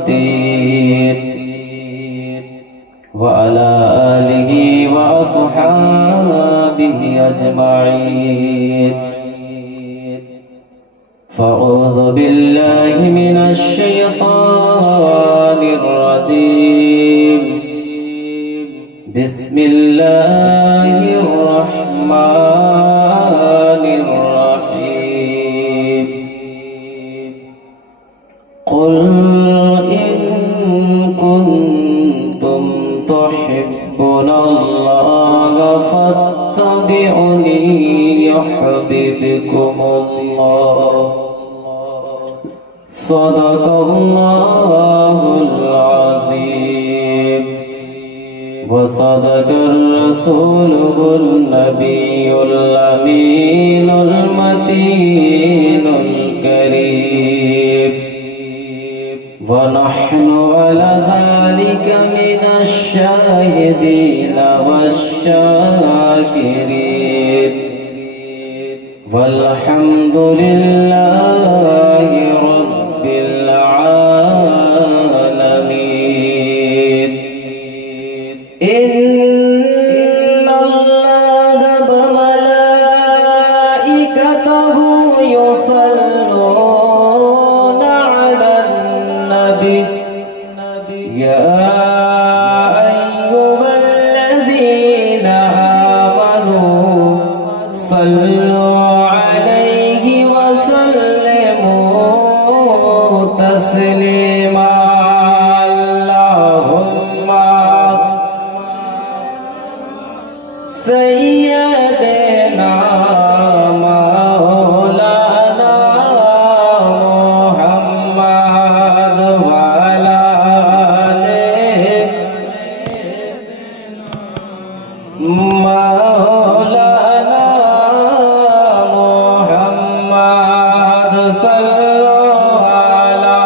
الدين وعلى آله وأصحابه أجمعين. فأعوذ بالله من الشيطان الرجيم. بسم الله الرحمن الرحيم. قل إن كنتم تحبون الله فاتبعوني يحببكم الله. صدق الله العظيم وصدق الرسول النبي الأمين المتين الكريم. ونحن على ذلك من الشاهدين والشاكرين والحمد لله رب العالمين. إن الله وملائكته يصلون على النبي يا أيها الذين آمنوا صلوا عليه وسلموا تسليما. اللهم سيدنا مولانا محمد وعلى آله مولانا محمد. صلوا على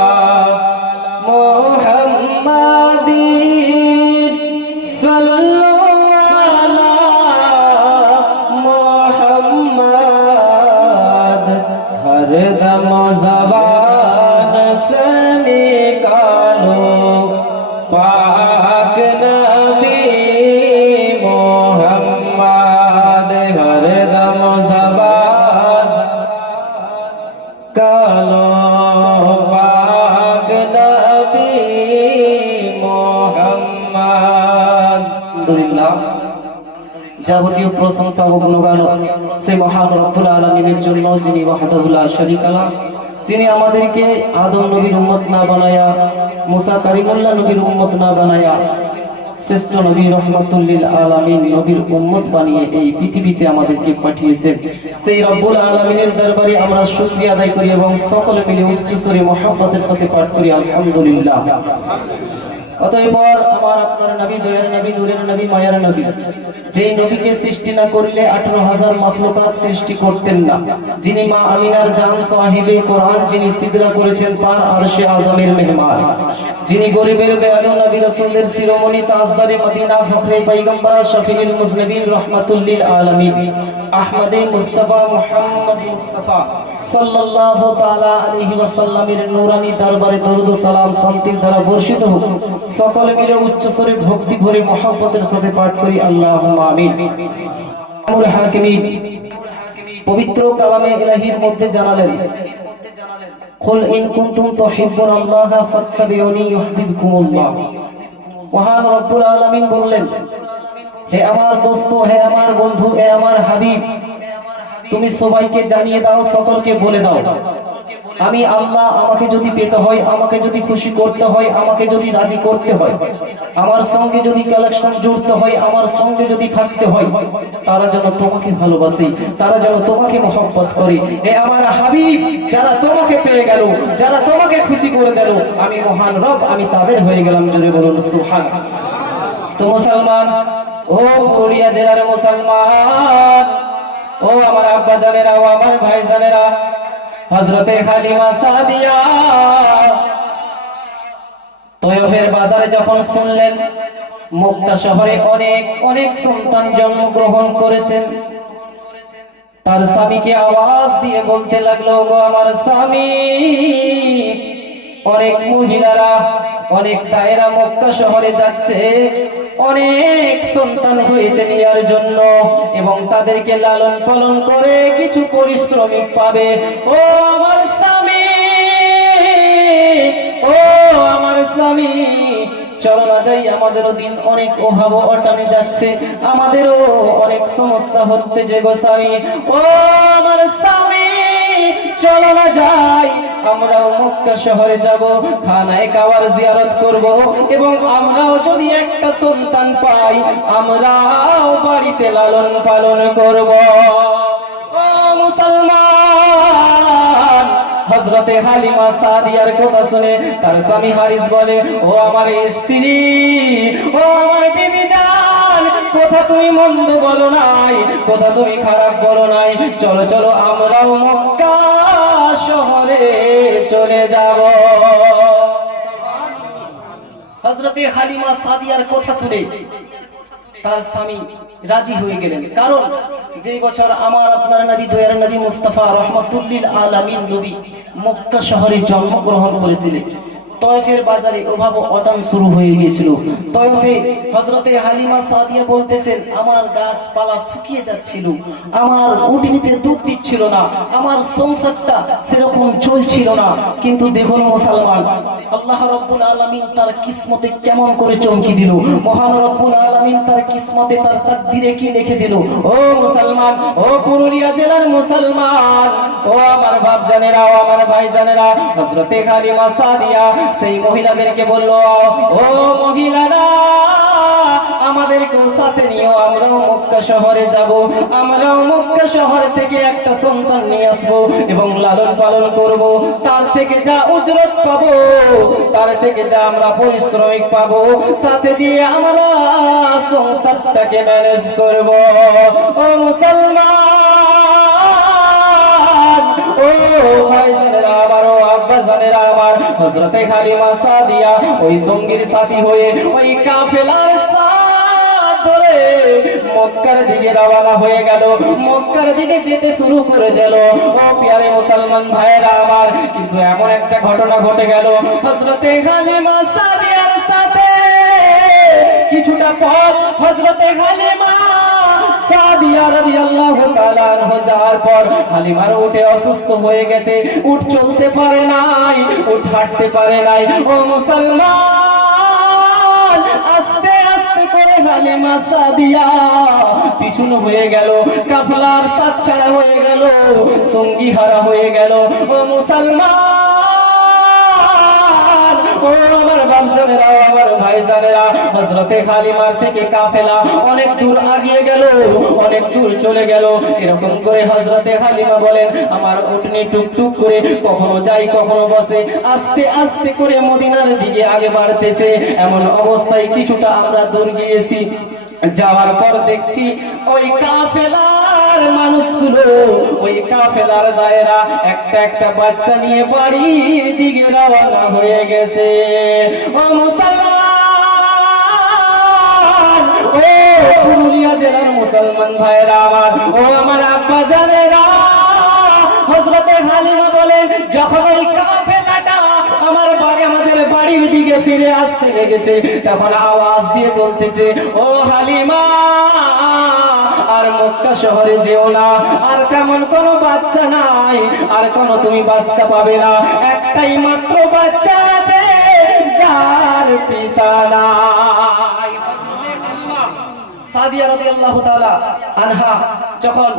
محمد صلوا على محمد. हर दम ज़बान से निकालो पाक नबी मोहम्मद. हर दम ज़बान कालो पाक नबी मोहम्मद. अल्हम्दुलिल्लाह, যাবতীয় প্রশংসা ও গুণগান সে মহান রব্বুল আলামিনের জন্য, যিনি ওয়াহদাহু লা শারীকা লাহ, যিনি আমাদেরকে আদম নবীর উম্মত না বানায়া, মুসা কালিমুল্লাহ নবীর উম্মত না বানায়া, শ্রেষ্ঠ নবী রহমাতুল লিল আলামিন নবীর উম্মত বানিয়ে এই পৃথিবীতে আমাদেরকে পাঠিয়েছেন। সেই রব্বুল আলামিনের দরবারে আমরা শুকরিয়া আদায় করি এবং সকলে মিলে উচ্চস্বরে মহব্বতের সাথে পাঠ করি আলহামদুলিল্লাহ। অতঃপর আমার আপনার নবী, দয়ার নবী, নূরের নবী, মায়ার নবী, যেই নবীকে সৃষ্টি না করলে 18,000 মাখলুকাত সৃষ্টি করতেন না, যিনি মা আমিনার জান সাহিবে কোরআন, যিনি সিজদা করেছেন পার আরশে আযমের মেহমান, যিনি গরিবের দয়ালু নবী রাসূলদের শিরোমণি, তাজদারে মদিনা, ফখরে পয়গম্বর, শফিউল মুজনিবিন, রাহমাতুল লিল আলামিন, আহমদে মুস্তাফা মুহাম্মদ মুস্তাফা সাল্লাল্লাহু তাআলা আলাইহি ওয়াসাল্লামের নূরানী দরবারে দরুদ ও সালাম শান্তির ধারা বর্ষিত হোক। সকলে মিলে উচ্চস্বরে ভক্তি ভরে মহব্বতের সাথে পাঠ করি আল্লাহুম্মা আমিন। আমুল হাকিমিন পবিত্র কালামে ইলাহির মধ্যে জানালেন, কুল ইন কুনতুম তুহিব্বুনাল্লাহা ফাত্তাবিউনি ইউহিব্বুকুমুল্লাহ। মহান রব্বুল আলামিন বললেন, হে আমার দোস্ত, হে আমার বন্ধু, হে আমার হাবিব, তুমি সবাইকে জানিয়ে দাও, সকলকে বলে দাও, আমি আল্লাহ, আমাকে যদি পেতে হয়, আমাকে যদি খুশি করতে হয়, আমাকে যদি রাজি করতে হয়, আমার সঙ্গে যদি কালেকশন জুড়তে হয়, আমার সঙ্গে যদি থাকতে হয়, তারা যেন তোমাকে ভালোবাসে, তারা যেন তোমাকে মহব্বত করে। হে আমার হাবিব, যারা তোমাকে পেয়ে গেল, যারা তোমাকে খুশি করে দিল, আমি মহান রব, আমি তাদের হয়ে গেলাম। জোরে বলুন সুবহান। তো মুসলমান, ও পুরুলিয়া জেলার মুসলমান, ও আমার আব্বা জানেরা, ও আমার ভাই জানেরা, হযরতে হালিমা সাদিয়া তয়ফের বাজারে যখন শুনলেন মক্কা শহরে অনেক অনেক সন্তান জন্মগ্রহণ করেছেন, তার স্বামীকে আওয়াজ দিয়ে বলতে লাগলো, গো আমার স্বামী, অনেক মহিলারা, অনেক দায়েরা মক্কা শহরে যাচ্ছে অনেক সন্তান হয়েছে নেওয়ার জন্য, এবং তাদেরকে লালন পালন করে কিছু পরিশ্রমিক পাবে। ও আমার স্বামী, ও আমার স্বামী, চলো না যাই, আমাদেরও দিন অনেক অভাব অটানে যাচ্ছে, আমাদেরও অনেক সমস্যা হচ্ছে যে গো স্বামী। ও আমার স্বামী, চলো না যাই, আমরাও মক্কা শহরে যাব, খানায়ে কাবার জিয়ারত করব, এবং আমরাও যদি একটা সন্তান পাই আমরাও বাড়িতে লালন পালন করব। ও মুসলমান, হযরতে হালিমা সাদিয়ার কথা শুনে তার স্বামী হারিস বলে, ও আমার স্ত্রী, ও আমার বিবি জান, কথা তুমি মন্দ বলো নাই, কথা তুমি খারাপ বলো নাই, চলো চলো আমরাও মক্কা শহরে চলে যাব। হযরতে হালিমা সাদিয়ার কথা শুনে তার স্বামী রাজি হয়ে গেলেন, কারণ যে বছর আমার আপনার নবী দয়ার নবী মুস্তাফা রহমাতুল্লিল আলামিন নবী মক্কা শহরে জন্মগ্রহণ করেছিলেন, তয়েফের বাজারে অভাব অটান শুরু হয়ে গিয়েছিল। তয়েফে হযরতে হালিমা সাদিয়া বলতেছেন, আমার গাছপালা শুকিয়ে যাচ্ছিল, আমার উটনিতে দুধ দিচ্ছিল না, আমার সংসারটা সেরকম চলছিল না। কিন্তু দেখুন মুসলমান, আল্লাহ রাব্বুল আলামিন তার কিসমতে কেমন করে চমকি দিল, মহান রব্বুল আলামিন তার কিসমতে, তার তাকদীরে কি লিখে দিল। ও মুসলমান, ও পুরুলিয়া জেলার মুসলমান, ও আমার বাপ জানেরা, ও আমার ভাই জানেরা, হযরতে হালিমা সাদিয়া সেই মহিলাদেরকে বলল, ও মহিলারা, আমাদেরকেও সাথে নিও, আমরাও মক্কা শহরে যাব, আমরাও মক্কা শহর থেকে একটা সন্তান নিয়ে আসবো এবং লালন পালন করব, তার থেকে যা উজরত পাবো, তার থেকে যা আমরা পরিশ্রমিক পাবো, তাতে দিয়ে আমরা সংসারটাকে ম্যানেজ করব। ও মুসলমান, ও ভাইজানেরা আমার, ও আব্বাজানেরা আমার, হযরতে হালিমা সাদিয়া ওই সঙ্গীর সাথী হয়ে ওই কাফেলার সাথ ধরে মক্কার দিকে রওনা হয়ে গেল, মক্কার দিকে যেতে শুরু করে দিল। ও প্রিয় মুসলমান ভাইরা আমার, কিন্তু এমন একটা ঘটনা ঘটে গেল, হযরতে হালিমা সাদিয়ার সাথে কিছুটা পথ হযরতে হালিমা সাদিয়া রাদিয়াল্লাহু তাআলা আনহা যাওয়ার পর হালিমার উটে অসুস্থ হয়ে গেছে, উট চলতে পারে নাই, উট হাঁটতে পারে নাই। ও মুসলমান, আস্তে আস্তে করে হালিমা সাদিয়া পিছন হয়ে গেল, কাফলার সাথ ছাড়া হয়ে গেল, সঙ্গী হারা হয়ে গেল। ও মুসলমান, ও আমার বাপজানেরা, আমার ভাইজানেরা, হযরতে হালিমার থেকে কাফেলা অনেক দূর আগিয়ে গেল, অনেক দূর চলে গেল। এরকম করে হযরতে হালিমা বলেন, আমার উটনি টুকটুক করে কখনো যায় কখনো বসে, আস্তে আস্তে করে মদিনার দিকে আগে বাড়তেছে। এমন অবস্থায় কিছুটা আমরা দূর গিয়েছি, যাওয়ার পর দেখছি ওই কাফেলার মানুষগুলো, ওই কাফেলার দায়েরা একটা একটা বাচ্চা নিয়ে বাড়ির দিকে রওনা হয়ে গেছে। ও মুসলমান, ও পুরুলিয়া জেলার মুসলমান ভাইরা আমার, ও আমার আব্বা জানেরা, হযরতে হালিমা বলেন, যখন ওই কাফেলাটা আমার বাড়ি, আমাদের বাড়ির দিকে ফিরে আসতে লেগেছে, তখন আওয়াজ দিয়ে বলতেছে, ও হালিমা, আর মক্কা শহরে যেও না, আর তেমন কোনো বাচ্চা নাই, আর কোনো তুমি বাচ্চা পাবে না, একটাই মাত্র বাচ্চা আছে যার পিতা নাই। সাদিয়া রাদিয়াল্লাহু তাআলা আনহা যখন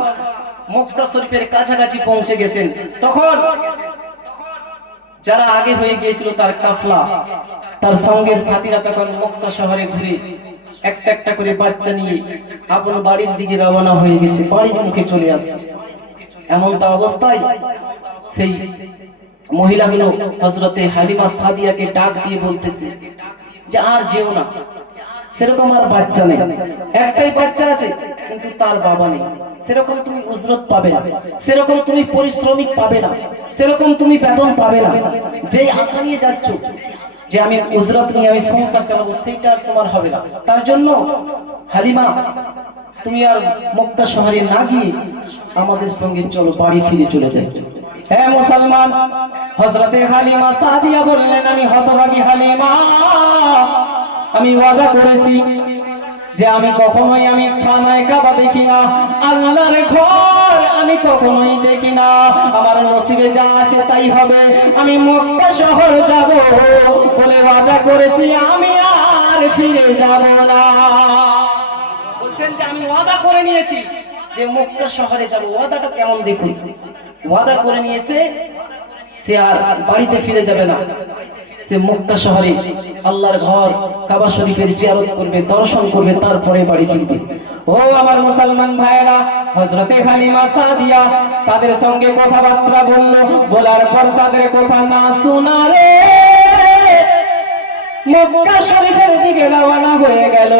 মক্কা শরীফের কাছাকাছি পৌঁছে গেছেন, তখন যারা আগে হয়ে গিয়েছিল তার কাফলা, তার সঙ্গের সাথীরা তখন মক্কা শহরে ঘুরে একটা একটা করে বাচ্চা নিয়ে আপন বাড়ির দিকে রওনা হয়ে গেছে, বাড়ির মুখে চলে আসছে। এমনটা অবস্থায় সেই মহিলাগুলো হযরতে হালিমা সাদিয়াকে ডাক দিয়ে বলতেছে যে, আর যেও না, সেরকম আর বাচ্চা নেই, একটাই বাচ্চা আছে কিন্তু তার বাবা নেই, সেরকম তুমি উজরত পাবে না, সেরকম তুমি পরিশ্রমিক পাবে না, সেরকম তুমি বেতন পাবে না। যেই আশা নিয়ে যাচ্ছ যে আমি উজরত নিয়ে আমি সংসার চালাবো, সেইটা তোমার হবে না। তার জন্য হালিমা, তুমি আর মক্কা শহরে না গিয়ে আমাদের সঙ্গে চলো, বাড়ি ফিরে চলে যাই। হে মুসলমান, হযরতে হালিমা সাদিয়া বললেন, আমি হতভাগী হালিমা, আমি ওয়াদা করেছি যে আমি কখনোই আমি খানায় কাবা দেখি না, আল্লাহর ঘর আমি কখনোই দেখি না, আমার নসিবে যা আছে তাই হবে, আমি মক্কা শহর যাব বলে ওয়াদা করেছি, আমি আর ফিরে যাব না। বলছেন যে আমি ওয়াদা করে নিয়েছি যে মক্কা শহরে যাব। ওয়াদাটা কেমন দেখুন, ওয়াদা করে নিয়েছে সে আর বাড়িতে ফিরে যাবে না, সে মক্কা শহরে আল্লাহর ঘর কাবা শরীফের জিয়ারত করবে, দর্শন করবে, তারপরে বাড়ি ফিরবে। ও আমার মুসলমান ভাইরা, হযরতে হালিমা সাদিয়া তাদের সঙ্গে কথাবার্তা বললো, বলার পর তাদের কথা না শোনারে মক্কা শরীফের দিকে রওনা হয়ে গেল।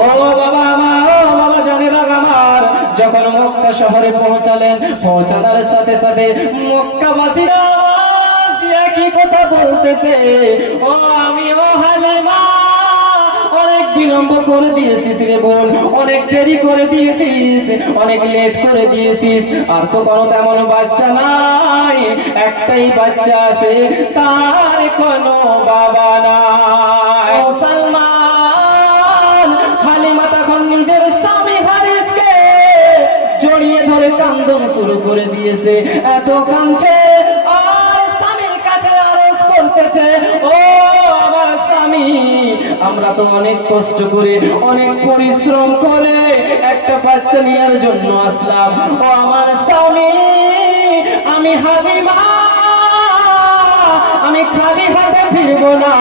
ও বাবা আমার, ও বাবা জানেরা আমার, যখন মক্কা শহরে পৌঁছালেন, পৌঁছানোর সাথে সাথে মক্কাবাসীরা আওয়াজ দিয়ে কি কথা বলতেছে, ও আমি ও হালিমা, অনেক বিলম্ব করে দিয়েছিস রে বোন, অনেক দেরি করে দিয়েছিস, অনেক লেট করে দিয়েছিস, আর তো কোনো তেমন বাচ্চা নাই, একটাই বাচ্চা আছে, তার কোনো বাবা নাই। মুসলমান, হালিমা তখন নিজের স্বামী হারিসকে জড়িয়ে ধরে কান্দন শুরু করে দিয়েছে, এত কাঁদছে আর স্বামীর কাছে আরজ করতেছে, ও আমার স্বামী, আমরা তো অনেক কষ্ট করে অনেক পরিশ্রম করে একটা বাচ্চা নেওয়ার জন্য আসলাম, ও আমার স্বামী, আমি হালিমা, আমি খালি হাতে ফিরবো না,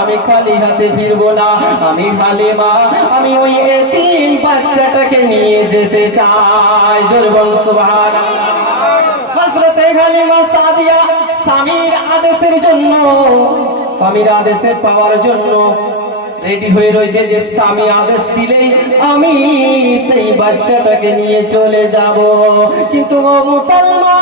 আমি খালি হাতে ফিরবো না, আমি হালিমা, আমি ওই এতিম বাচ্চাটাকে নিয়ে যেতে চাই। জোরে বল সুবহানাল্লাহ। হযরতে হালিমা সাদিয়া স্বামীর আদেশের জন্য, স্বামীর আদেশে পাওয়ার জন্য রেডি হয়ে রয়েছে যে স্বামী আদেশ দিলেই আমি সেই বাচ্চাটাকে নিয়ে চলে যাব। কিন্তু ও মুসলমান,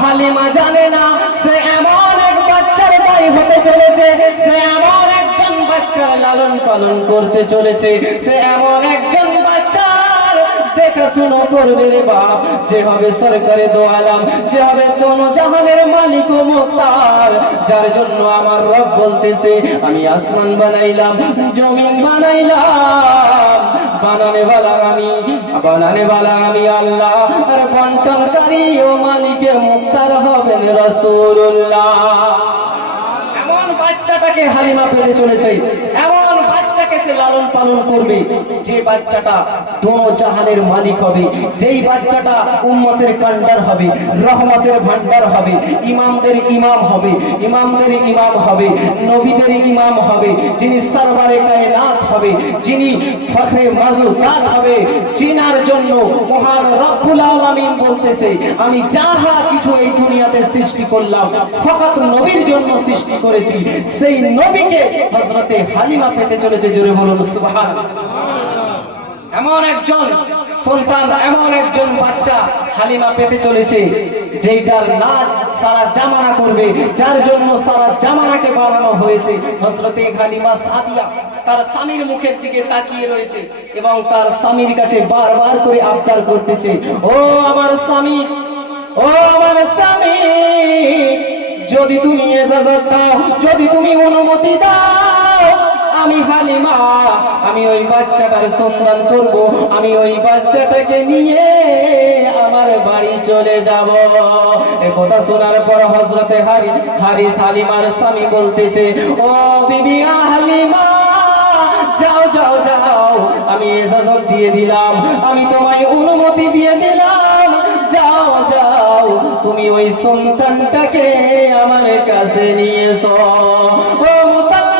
হালিমা জানে না সে এমন এক বাচ্চার দায়ী হতে চলেছে, সে এমন একজন বাচ্চার লালন পালন করতে চলেছে, সে এমন একজন বাচ্চার দেখাশুনো করবে রে বাপ, যে হবে সরকারে দো আলম, যে হবে দোনো জাহানের মালিক ও মুখতার, যার জন্য আমার রব বলতেছে আমি আসমান বানাইলাম, জমিন বানাইলাম, বানানে বালা আমি আল্লাহ, আর বন্টনকারী ও মালিকে মুখতার হবেন রাসূলুল্লাহ। এমন বাচ্চাটাকে হালিমা পেতে চলেছে, এমন বাচ্চাকে সে লালন পালন করবে যে বাচ্চাটা দোনো জাহানের মালিক হবে, যেই বাচ্চাটা উম্মতের কান্ডার হবে, রহমতের ভান্ডার হবে, ইমামদের ইমাম হবে, ইমামদের ইমাম হবে, নবীদের ইমাম হবে, যিনি সরওয়ারে কায়নাত হবে, যিনি ফখরে মাযুদাত হবে, জিনার জন্য মহান রব্বুল আলামিন বলতেছে আমি যাহা কিছু এই দুনিয়াতে সৃষ্টি করলাম ফকত নবীর জন্য সৃষ্টি করেছি, সেই নবীকে হযরতে হালিমা পেতে চলেছে। জোরে বলুন সুবহানাল্লাহ। এমন একজন সন্তান, এমন একজন বাচ্চা হালিমা পেতে চলেছে যেটার নাচ সারা জামানা করবে, যার জন্য সারা জামানাকে বানানো হয়েছে। হযরতে হালিমা সাদিয়া তার স্বামীর মুখের দিকে তাকিয়ে রয়েছে এবং তার স্বামীর কাছে বারবার করে আবদার করতেছে, ও আমার স্বামী, ও আমার স্বামী, যদি তুমি ইজাজত দাও, যদি তুমি অনুমতি দাও, আমি হালিমা, আমি ওই বাচ্চাটার সন্ধান করব, আমি ওই বাচ্চাটাকে নিয়ে আমার বাড়ি চলে যাব। এ কথা শোনার পর হযরতে হারিস হালিমার স্বামী বলতেছে, ও বিবি হালিমা, যাও যাও যাও, আমি ইজাজত দিয়ে দিলাম, আমি তোমায় অনুমতি দিয়ে দিলাম, যাও যাও, তুমি ওই সন্তানটাকে আমার কাছে নিয়ে এসো। ও মুসলমান,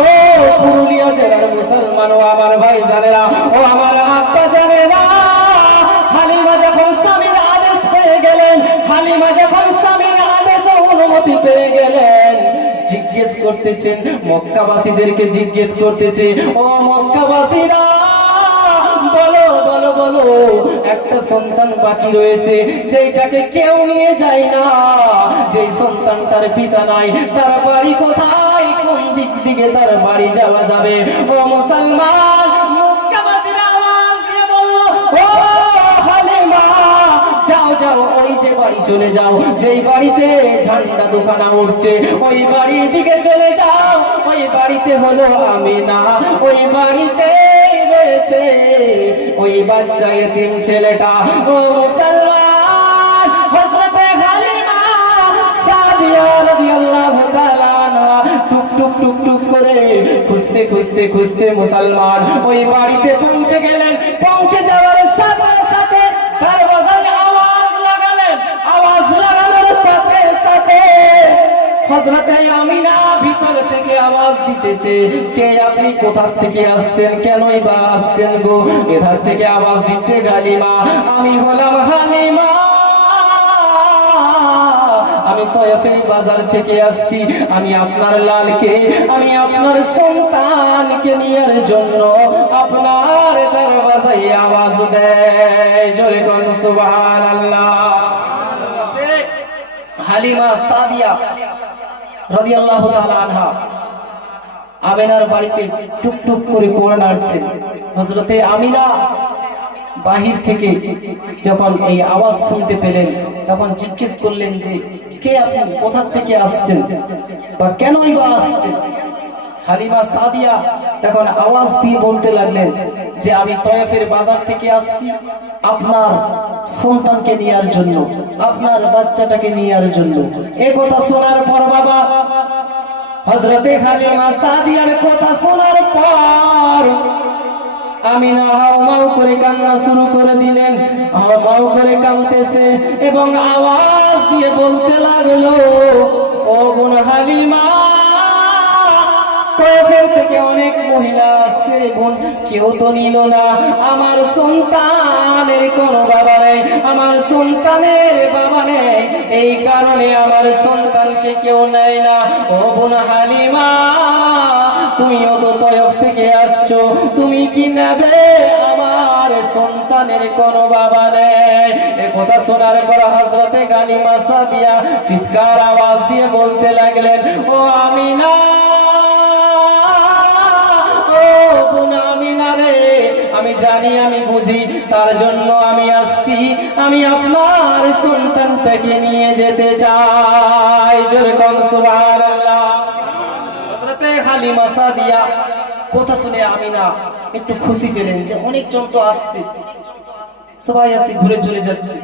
ও পুরুলিয়া জেলার মুসলমান, ও আমার ভাই জানেরা, ও আমার আব্বা জানেরা, হালিমা যখন স্বামীর আদেশ পেয়ে গেলেন, হালিমা যখন স্বামীর আদেশ ও অনুমতি পেয়ে গেলেন, জিজ্ঞেস করতেছেন, মক্কাবাসীদেরকে জিজ্ঞেস করতেছে, ও মক্কাবাসীরা, বলো বলো বলো, একটা সন্তান বাকি রয়েছে যেটাকে কেউ নিয়ে যায় না, যেই সন্তানটার পিতা নাই, তার বাড়ি কোথায়, কোন দিক দিকে তার বাড়ি যাওয়া যাবে? ও মুসলমান, মক্কাবাসীরা আওয়াজ দিয়ে বলল, ও ওই যে বাড়ি চলে যাও, যেই বাড়িতে ঝান্ডা দুখানা উঠছে ওই বাড়ির দিকে চলে যাও। ওই বাড়িতে হলো আমিনা, ওই বাড়িতে রয়েছে ওই বাচ্চা এতিম ছেলেটা। ও মুসলমান, হযরতে হালিমা সাদিয়া রাদিয়াল্লাহু তাআলা আনহা টুক টুক টুক টুক করে খুঁজতে খুঁজতে খুঁজতে মুসলমান ওই বাড়িতে পৌঁছে গেলেন। পৌঁছে যাওয়ার সাথে সাথে দরজায় আওয়াজ লাগালেন। আওয়াজ লাগানোর সাথে সাথে হযরতে আমিনা ভিতর থেকে আওয়াজ দিতেছে, কে আপনি, কোথা থেকে আসছেন, কেনই বা আসছেন গো? এধার থেকে আওয়াজ দিচ্ছে হালিমা, আমি হলাম হালিমা, আমি তয়েফের বাজার থেকে আসছি। আমি আপনার লালকে, আমি আপনার সন্তানকে নেয়ার জন্য আপনার দরজায় আওয়াজ দেয়। জোরে কোন সুবহানাল্লাহ। হালিমা সাদিয়া রাদিয়াল্লাহু তাআলা আনহা আমিনার বাড়িতে টুক টুক করে কোরআন নাড়ছে। হযরতে আমিনা বাহির থেকে যখন এই আওয়াজ শুনতে পেলেন তখন জিজ্ঞেস করলেন যে কে আপনি, কোথা থেকে আসছেন বা কেনই বা আসছেন? হালিমা সাদিয়া তখন আওয়াজ দিয়ে বলতে লাগলেন যে আমি তয়েফের বাজার থেকে আসছি আপনার সন্তানকে নেয়ার জন্য, আপনার বাচ্চাটাকে নেয়ার জন্য। এই কথা শোনার পর বাবা হযরতে হালিমা সাদিয়ার কথা শোনার পর আমিনা হাউমাউ করে কান্না শুরু করে দিলেন। হাউমাউ করে কাঁদতেছে এবং আওয়াজ দিয়ে বলতে লাগলো, ও বোন হালিমা, তয়েফের থেকে অনেক মহিলা আসছে বোন, কেউ তো নিল না। আমার সন্তানের কোনো বাবা নেই, আমার সন্তানের বাবা নেই, এই কারণে আমার সন্তানকে কেউ নেয় না। ও বোন হালিমা, তুমিও তো তয়েফ থেকে আসছো, তুমি কি নেবে? আমার সন্তানের কোনো বাবা নেই। এ কথা শোনার পর হযরতে হালিমা সাদিয়া চিৎকার আওয়াজ দিয়ে বলতে লাগলেন, ও আমিনা, আমি জানি, আমি বুঝি, তার জন্য আমি আসছি। আমি আপনার সন্তানটাকে নিয়ে যেতে চাই। জোরে কোন সুবহানাল্লাহ। হযরতে হালিমা সাদিয়া কথা শুনে আমিনা একটু খুশি পেলেন যে অনেকজন তো আসছে, সবাই আসে ঘুরে চলে যাচ্ছে,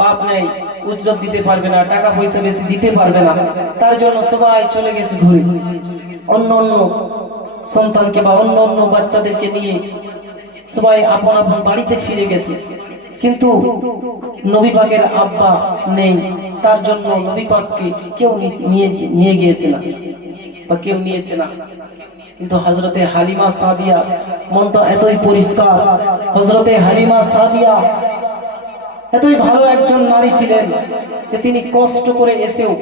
বাপ নেই, উজরত দিতে পারবে না, টাকা পয়সা বেশি দিতে পারবে না, তার জন্য সবাই চলে গেছে ঘুরে অন্য অন্য সন্তানকে বা অন্য অন্য বাচ্চাদেরকে নিয়ে সবাই আপন আপন বাড়িতে ফিরে গেছে। কিন্তু নবী পাকের আব্বা নেই, তার জন্য নবী পাককে কেউ নিয়ে গিয়েছে না বা কেউ নিয়েছে না। কিন্তু হযরতে হালিমা সাদিয়া মনটা এতই পরিষ্কার, হযরতে হালিমা সাদিয়া এতই ভালো একজন নারী ছিলেন যে তিনি কষ্ট করে এসেও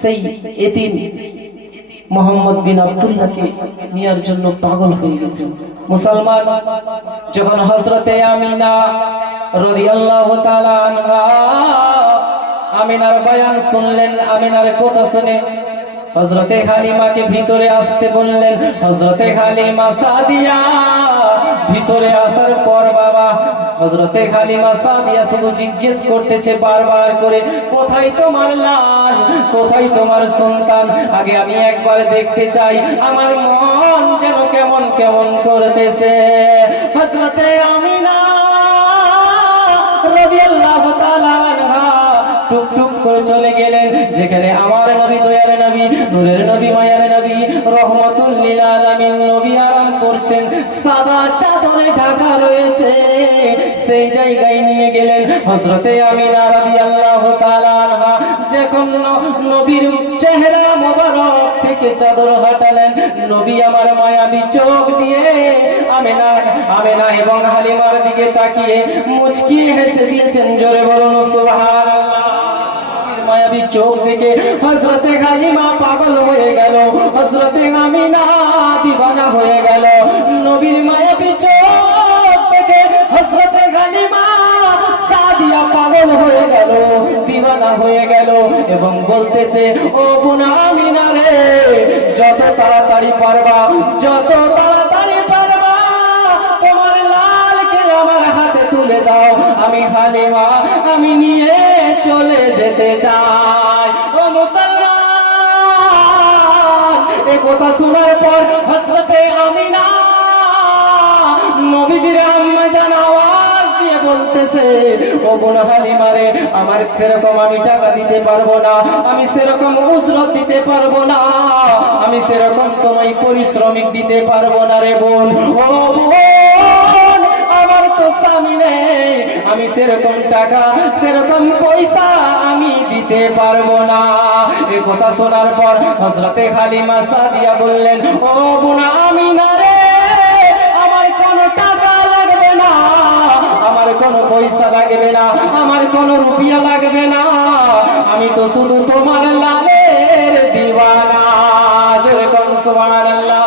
সেই এতিম মোহাম্মদ বিন আব্দুল্লাহকে নেয়ার জন্য পাগল হয়ে গেছেন। মুসলমান, যখন হযরতে আমিনা রাদিয়াল্লাহু তাআলা আনহা আমিনার বয়ান শুনলেন, আমিনার কথা শুনে হযরতে হালিমাকে ভিতরে আসতে বললেন। হযরতে হালিমা সাদিয়া ভিতরে আসার পর বাবা হযরতে হালিমা সাদিয়া শুধু জিজ্ঞেস করতেছে বারবার করে, কোথায় তোমার লাল, কোথায় তোমার সন্তান? আগে আমি একবার দেখতে চাই, আমার মন যেন কেমন কেমন করতেছে। হযরতে আমিনা রাদিয়াল্লাহু তাআলা আনহা টুক টুক করে চলে গেলেন যেখানে আমার নবী, দয়ার নবী, নূরের নবী, মায়ার নবী, রহমাতুল লিল আলামিন নবী আরাম করছেন, সাদা চাদরে ঢাকা রয়েছে, সেই জায়গায় নিয়ে গেলেন। হযরতে আমিনা রাদিয়াল্লাহু তাআলা আনহা যখন নবীর চেহারা মোবারক থেকে চাদর হটালেন, নবী আমার মায়াবী চোখ দিয়ে আমিনা এবং হালিমার দিকে তাকিয়ে মুচকি হেসে দিয়েছেন। জোরে বলুন সুবহানাল্লাহ। মায়াবী চোখ দেখে হযরতে হালিমা পাগল হয়ে গেল, হযরতে আমিনা দিওয়ানা হয়ে গেল। নবীর মায়াবী চোখ দেখে হযরতে হালিমা সাদিয়া পাগল হয়ে গেল, দিওয়ানা হয়ে গেল এবং বলতেছে, ও বোন আমিনা রে, যত তাড়াতাড়ি পারবা, যত তাড়াতাড়ি পারবা তোমার লালকে আমার হাতে তুলে দাও, আমি হালিমা আমি নিয়ে চলে যেতে চাই। ও মুসলমান, এই কথা শোনার পর হযরতে আমিনা নবীজির আম্মা জান আওয়াজ দিয়ে বলতেছে, ও বোন হালিমা রে, আমার সেরকম আমি টাকা দিতে পারবো না, আমি সেরকম উজরত দিতে পারবো না, আমি সেরকম তোমায় পরিশ্রমিক দিতে পারবো না রে বোন। ও বোন, আমার তো স্বামী নেই, আমি সেরকম টাকা সেরকম পয়সা আমি দিতে পারবো না। এই কথা শোনার পর হযরতে হালিমা সাদিয়া বললেন, ও বোন আমিনা রে, আমার কোনো টাকা লাগবে না, আমার কোনো পয়সা লাগবে না, আমার কোনো রুপিয়া লাগবে না, আমি তো শুধু তোমার লালের দিওয়ানা। জোরে কোন সুবহানাল্লাহ।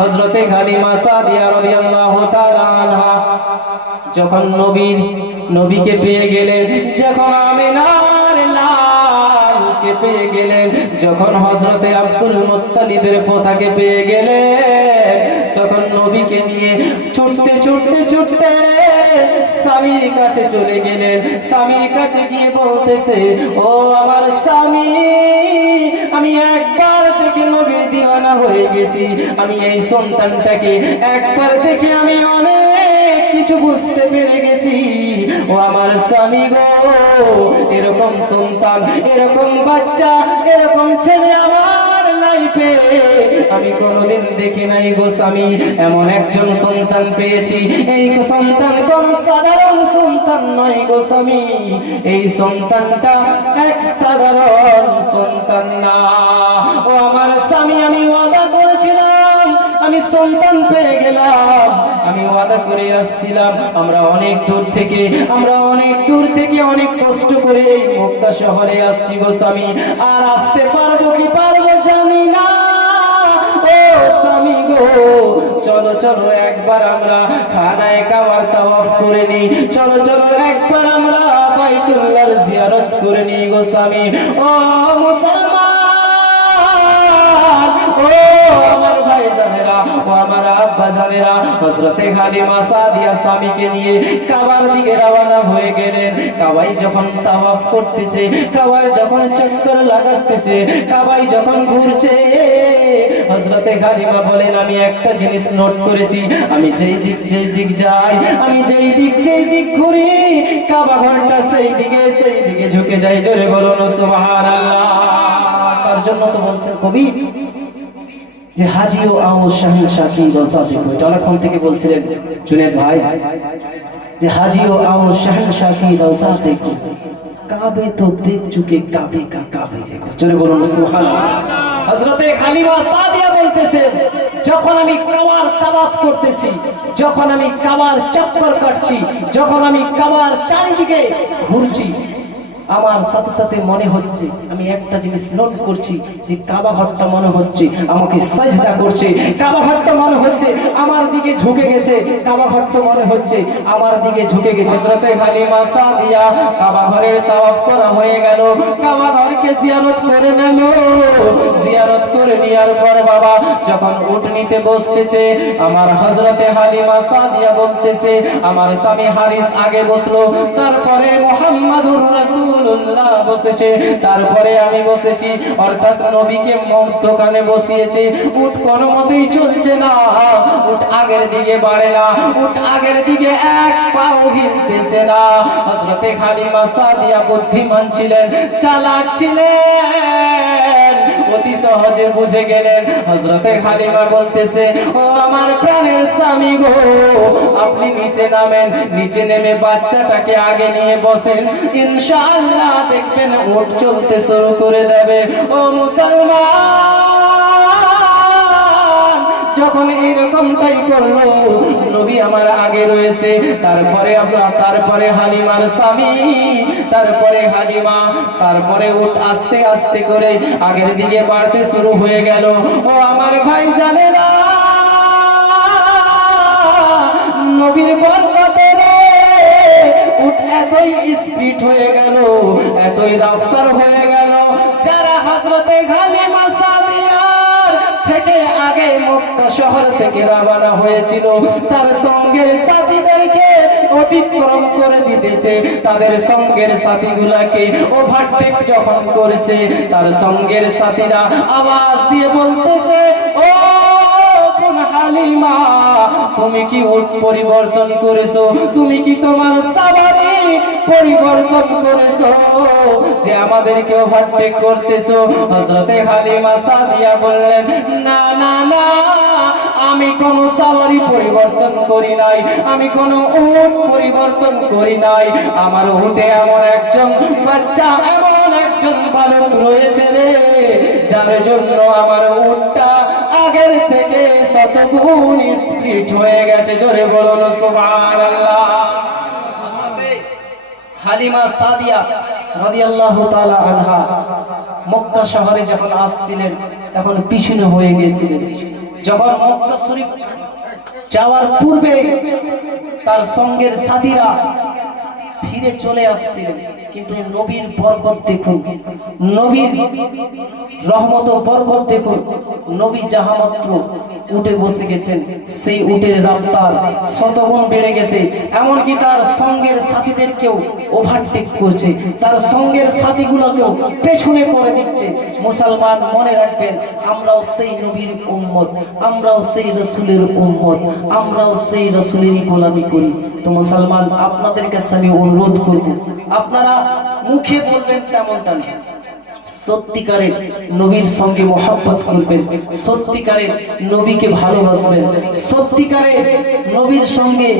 হযরতে হালিমা সাদিয়া রাদিয়াল্লাহু তাআলা আনহা যখন নবীকে পেয়ে গেলেন, যখন আমিনার লালকে পেয়ে গেলেন, যখন হযরতে আব্দুল মুত্তালিবের পোতাকে পেয়ে গেলেন, তখন নবীকে নিয়ে ছুটতে ছুটতে ছুটতে স্বামীর কাছে চলে গেলেন। স্বামীর কাছে গিয়ে বলতেছে, ও আমার স্বামী, আমি একবার থেকে নবীর দিওয়ানা হয়ে গেছি, আমি এই সন্তানটাকে একবার দেখে আমি অনেক কিছু বুঝতে পেরে গেছি। ও আমার স্বামী গো, এরকম সন্তান, এরকম বাচ্চা, এরকম ছেলে আমার লাইফে আমি কোনোদিন দেখি নাই গো স্বামী। এমন একজন সন্তান পেয়েছি, এই সন্তান কোন সাধারণ সন্তান নয় গো স্বামী, এই সন্তানটা এক সাধারণ সন্তান না। ও আমার স্বামী, আমি ওয়াদা করেছিলাম, আমি সন্তান পেয়ে গেলাম, আমি ওয়াদা করে আসছিলাম, আমরা অনেক দূর থেকে অনেক কষ্ট করে এই মক্কা শহরে আসছি গো স্বামী, আর আসতে পারবো কি পারবো জানি না। ও স্বামী গো, চলো চলো একবার আমরা খানায়ে কাবার তাওয়াফ করে নি, চলো চলো একবার আমরা বাইতুল্লাহর জিয়ারত করে নি গো স্বামী। ও মুসলমান, ও আমার ভাই জানেরা, ও আমার আব্বা জানেরা, হযরতে হালিমা সাদিয়া স্বামীকে নিয়ে কাবার দিকে রওনা হয়ে গেলেন। কাবায় যখন তাওয়াফ করতেছে, কাবায় যখন চক্কর লাগাতেছে, কাবায় যখন ঘুরছে, হযরতে হালিমা বলেন, আমি একটা জিনিস নোট করেছি, আমি যেই দিক যাই, আমি যেই দিক ঘুরি, কাবা ঘরটা সেই দিকে ঝুঁকে যায়। জোরে বলুন সুবহানাল্লাহ। তার জন্য তো বলছেন কবি যে হাজি ও আও শাহিনশাহ কি রওজা দেখো, এটা অনেকক্ষণ থেকে বলছিলেন জুনেদ ভাই, যে হাজি ও আও শাহিনশাহ কি রওজা দেখো, কাবে তো দেখ চুকে কাবে কা কাবে দেখো। জোরে বলুন সুবহানাল্লাহ। হযরতে হালিমা সাদিয়া বলতেছেন, যখন আমি কাবার তাওয়াফ করতেছি, যখন আমি কাবার চক্কর কাটছি, যখন আমি কাবার চারিদিকে ঘুরছি, আমার সাথে সাথে মনে হচ্ছে, আমি একটা জিনিস নোট করছি, যে কাবা ঘরটা মনে হচ্ছে আমাকে সাজদা করছে, কাবা ঘরটা মনে হচ্ছে আমার দিকে ঝুঁকে গেছে, কাবা ঘরটা মনে হচ্ছে আমার দিকে ঝুঁকে গেছে। হযরতে হালিমা সাদিয়া কাবা ঘরের তাওয়াফ করা হয়ে গেল, কাবা ঘরকে জিয়ারত করে নিল। জিয়ারত করে নেওয়ার পর বাবা যখন উঠনিতে বসতেছে, আমার হযরতে হালিমা সাদিয়া বলতেছে, আমার স্বামী হারিস আগে বসলো, তারপরে মুহাম্মাদুর রাসূলুল্লাহ বসেছে, তারপরে আমি বসেছি, অর্থাৎ নবীকে মধ্যখানে বসিয়েছে। উট কোনো মতেই চলছে না, উট আগের দিকে বাড়ে না, উট আগের দিকে এক পাও হিলতেছে না। হযরতে হালিমা সাদিয়া বুদ্ধিমান ছিলেন, চালাক ছিলেন, অতি সহজে বুঝে গেলেন। হযরতে হালিমা বলতেছে, ও আমার প্রাণের স্বামী গো, আপনি নিচে নামেন, নিচে নেমে বাচ্চাটাকে আগে নিয়ে বসেন, ইনশাআল্লাহ দেখবেন উট চলতে শুরু করে দেবে। ও মুসলমান, যখন এইরকমটাই করলো, নবী আমার আগে রয়েছে, তারপরে হালিমার স্বামী, তারপরে হালিমা, তারপরে উট আস্তে আস্তে করে আগের দিকে বাড়তে শুরু হয়ে গেল। ও আমার ভাই জানেরা, নবীর বরকতে উট এতই স্পিড হয়ে গেল, এতই রাফতার হয়ে গেল, যারা হযরতে হালিমা সাদিয়ার থেকে আগে মক্কা শহর থেকে রওনা হয়েছিল, তার সঙ্গে সাথীদেরকে অতিক্রম করে দিতেছে, তাদের সঙ্গের সাথীগুলাকে ওভারটেক যখন করেছে, তার সঙ্গের সাথীরা আওয়াজ দিয়ে বলতেছে, ও হালিমা, তুমি কি উট পরিবর্তন করেছো? তুমি কি তোমার সাওয়ারি পরিবর্তন করেছো যে আমাদেরকে ওভারটেক করতেছো? হযরতে হালিমা সাদিয়া বললেন, না না না, আমি কোন সাওয়ারি পরিবর্তন করি নাই, আমি কোন উট পরিবর্তন করি নাই। আমার উটে এমন একজন বাচ্চা, এমন একজন বালক রয়েছে রে, যার জন্য আমার উটটা আগের থেকে শতগুণ স্পিড হয়ে গেছে। জোরে বলুন সুবহানাল্লাহ। হালিমা সাদিয়া রাদিয়াল্লাহু তাআলা আনহা মক্কা শহরে যখন আসছিলেন তখন পিছনে হয়ে গিয়েছিলেন। যখন মক্কা শরীফ যাওয়ার পূর্বে তার সঙ্গের সাথীরা ফিরে চলে আসছিলেন, কিন্তু নবীর বরকত দেখুন, নবীর রহমত ও বরকত দেখুন। নবী যাহামাত্র উঠে বসে গেছেন, সেই উটের রফতার শতগুণ বেড়ে গেছে, এমনকি তার সঙ্গের সাথীদেরকেও ওভারটেক করছে, তার সঙ্গের সাথীগুলোকেও পেছনে করে দিচ্ছে। মুসলমান মনে রাখবেন, আমরাও সেই নবীর উম্মত, আমরাও সেই রাসূলের উম্মত, আমরাও সেই রাসূলেরই গোলামি করি। তো মুসলমান, আপনাদের কাছে আমি অনুরোধ করব, আপনারা মুখে বলবেন তেমনটা না, সত্যিকারের নবীর সঙ্গে মহব্বত করবেন, সত্যিকারের নবীকে ভালোবাসবেন, সত্যিকারের নবীর সঙ্গে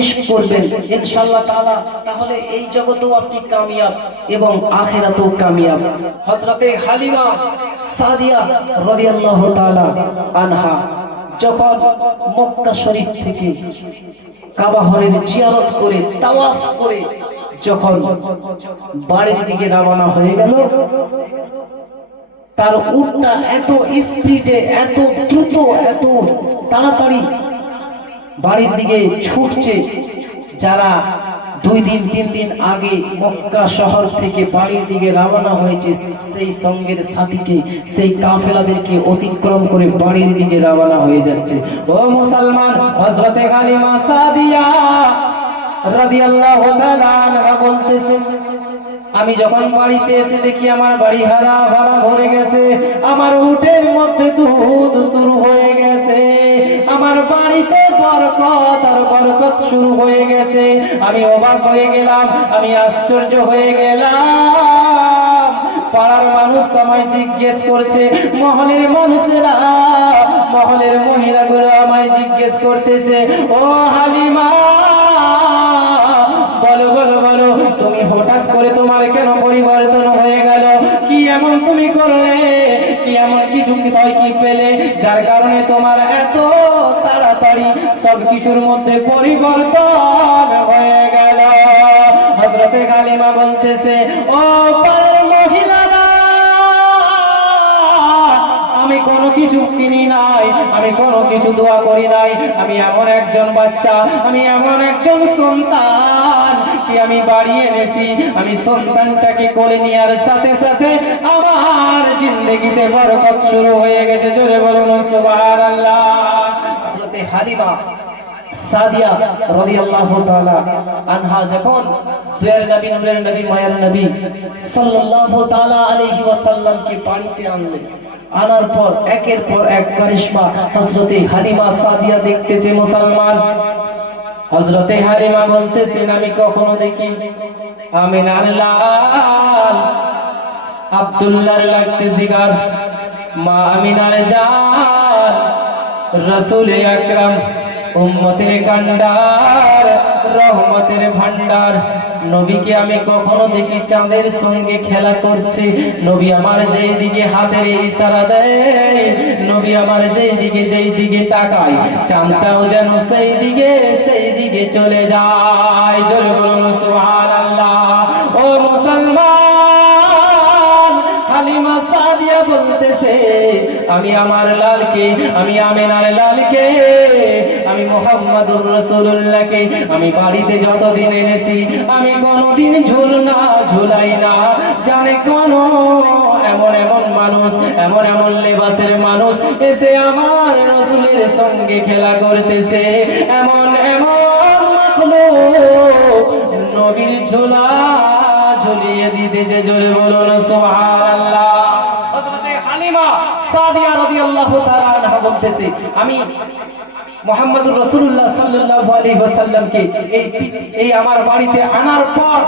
ইশক করবেন ইনশাআল্লাহ তাআলা, তাহলে এই জগতেও আপনি কামিয়াব এবং আখিরাতেও কামিয়াব। হযরতে হালিমা সাদিয়া রাদিয়াল্লাহু তাআলা আনহা যখন মক্কা শরীফ থেকে কাবা ঘরের জিয়ারত করে তাওয়াফ করে যখন বাড়ির দিকে রওনা হয়ে গেল, তার উটটা এত স্পিডে, এত দ্রুত, এত তাড়াতাড়ি বাড়ির দিকে ছুটছে, যারা 2 দিন 3 দিন আগে মক্কা শহর থেকে বাড়ির দিকে রওনা হয়েছে, সেই সঙ্গের সাথীকে, সেই কাফেলাদেরকে অতিক্রম করে বাড়ির দিকে রওনা হয়ে যাচ্ছে। ও মুসলমান, হযরতে হালিমা সাদিয়া রাদিয়াল্লাহু তাআলা আনহা বলতেছেন, আমি যখন বাড়িতে এসে দেখি আমার বাড়ি হারা ভরা ভরে গেছে, আমার উটের মধ্যে দুধ শুরু হয়ে গেছে, আমার বাড়িতে বরকত আর বরকত শুরু হয়ে গেছে। আমি অবাক হয়ে গেলাম, আমি আশ্চর্য হয়ে গেলাম। পাড়ার মানুষ আমায় জিজ্ঞেস করছে, মহলের মানুষেরা, মহলের মহিলাগুলো আমায় জিজ্ঞেস করতেছে, ও হালিমা, বলো বলো বলো, তুমি হঠাৎ করে তোমার কেন পরিবর্তন হয়ে গেল? কি এমন তুমি করলে? কি এমন কিছু কি পেলে যার কারণে তোমার এত তাড়াতাড়ি সবকিছুর মধ্যে পরিবর্তন হয়ে গেল? হযরতে হালিমা বলতেছে, ও পাড়ার মহিলারা, আমি কোনো কিছু কিনি নাই, আমি কোনো কিছু দোয়া করি নাই, আমি এমন একজন বাচ্চা, আমি এমন একজন সন্তান কি আমি বাড়ি এনেছি। আমি সন্তানটাকে কোলে নেওয়ার সাথে সাথে আমার জিন্দেগিতে বরকত শুরু হয়ে গেছে। জোরে বলুন সুবহানাল্লাহ। হযরতে হালিমা সাদিয়া রাদিয়াল্লাহু তাআলা আনহা যখন দয়ার নবী, নূরের নবী, মায়ার নবী সাল্লাল্লাহু তাআলা আলাইহি ওয়াসাল্লামকে বাড়িতে আনলেন, আনার পর একের পর এক কারিশমা হযরতে হালিমা সাদিয়া দেখতেছে। মুসলমান, হযরতে হালিমা বলতেছেন, আমি কখনো দেখি আমিনার লাল আব্দুল্লাহর লাগতে জিগার, মা আমিনার জান, রাসূল আকরাম, উম্মতের কান্ডার, রহমতের ভান্ডার নবীকে আমি কখনো দেখি চাঁদের সঙ্গে খেলা করছে। নবী আমার যেই দিকে হাতের ইশারা দেয়, নবী আমার যেই দিকে তাকায়, চাঁদটাও যেন সেই দিকে চলে যায়। জোরে বলুন সুবহানাল্লাহ। ও মুসলমান, হালিমা সাদিয়া বলতেছে, আমি আমার লালকে, আমি আমিনার লালকে, আমি মুহাম্মাদুর রাসূলুল্লাহকে আমি বাড়িতে যতদিন এনেছি, আমি কোনোদিন ঝুলনা ঝুলাই না। জানে কোন এমন এমন মানুষ, এমন এমন লেবাসের মানুষ এসে আমার রাসূলের সঙ্গে খেলা করতেছে, এমন এমন মাখলুক নবীর ঝোলা ঝুলিয়ে দিতে যে জোরে বলুন সুবহানাল্লাহ। হযরতে হালিমা সাদিয়া রাদিয়াল্লাহু তাআলা আনহা বলতেছে, আমি মুহাম্মদুর রাসূলুল্লাহ সাল্লাল্লাহু আলাইহি ওয়াসাল্লামকে এই আমার বাড়িতে আনার পর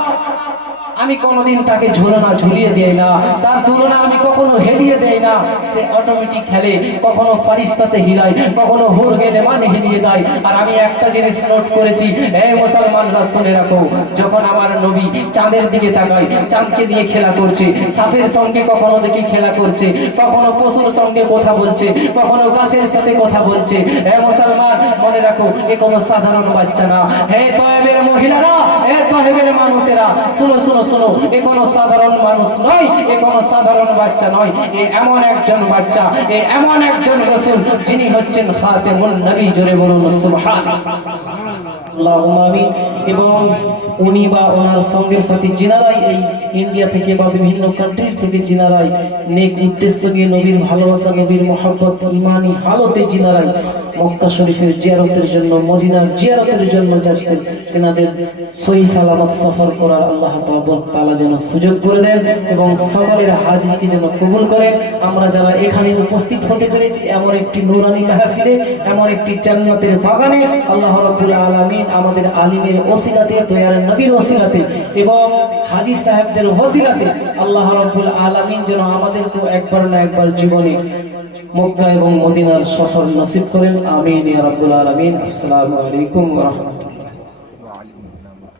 আমি কোনোদিন তাকে ঝুলনা ঝুলিয়ে দেই না, তার তুলনা আমি কখনো হেলিয়ে দেই না। সে অটোমেটিক খেলে, কখনো ফারিস্তাতে হিলায়, কখনো হুর গেলে মানে হিলিয়ে দেয়। আর আমি একটা জিনিস নোট করেছি, এই মুসলমানরা শুনে রাখো, যখন আমার নবী চাঁদের দিকে তাকায়, চাঁদকে দিয়ে খেলা করছে, সাপের সঙ্গে কখনো দেখি খেলা করছে, কখনো পশুর সঙ্গে কথা বলছে, কখনো গাছের সাথে কথা বলছে। হে মুসলমান, মনে রাখো, এ কোনো সাধারণ বাচ্চা না। হে তয়েবের মহিলারা, হে তয়েবের মানুষেরা, শুনো শুনো শুনো, এ কোনো সাধারণ মানুষ নয়, এ কোনো সাধারণ বাচ্চা নয়। এ এমন একজন বাচ্চা, এ এমন একজন রাসূল, যিনি হচ্ছেন খাতেমুন নবী। জোরে বলুন সুবহানাল্লাহ। এবং উনি বা ওনার সঙ্গের সাথে যিনারাই এই ইন্ডিয়া থেকে বা বিভিন্ন কান্ট্রির থেকে যিনারাই নেক উদ্দেশ্য নিয়ে নবীর ভালোবাসা, নবীর মহব্বত, ইমানি হালতে যিনারাই মক্কা শরীফের জিয়ারতের জন্য, মদিনার জিয়ারতের জন্য যাচ্ছেন, তেনাদের সহি সালামত সফর করার আল্লাহ তাআলা যেন সুযোগ করে দেন এবং সকলের হাজিকে যেন কবুল করেন। আমরা যারা এখানে উপস্থিত হতে পেরেছি এমন একটি নূরানী মাহফিলে, এমন একটি জান্নাতের বাগানে, আল্লাহ রাব্বুল আলামিন আমাদের আলিমের ওসিলাতে, দয়ার নবীর ওসিলাতে এবং হাজী সাহেবদের ওসিলাতে আল্লাহ রাব্বুল আলামিন যেন আমাদেরকে একবার না একবার জীবনে মক্কা এবং মদিনার সফর নসিব করেন। আমিন ইয়া রাব্বুল আলামিন। আসসালামু আলাইকুম ওয়া রাহমাতুল্লাহ।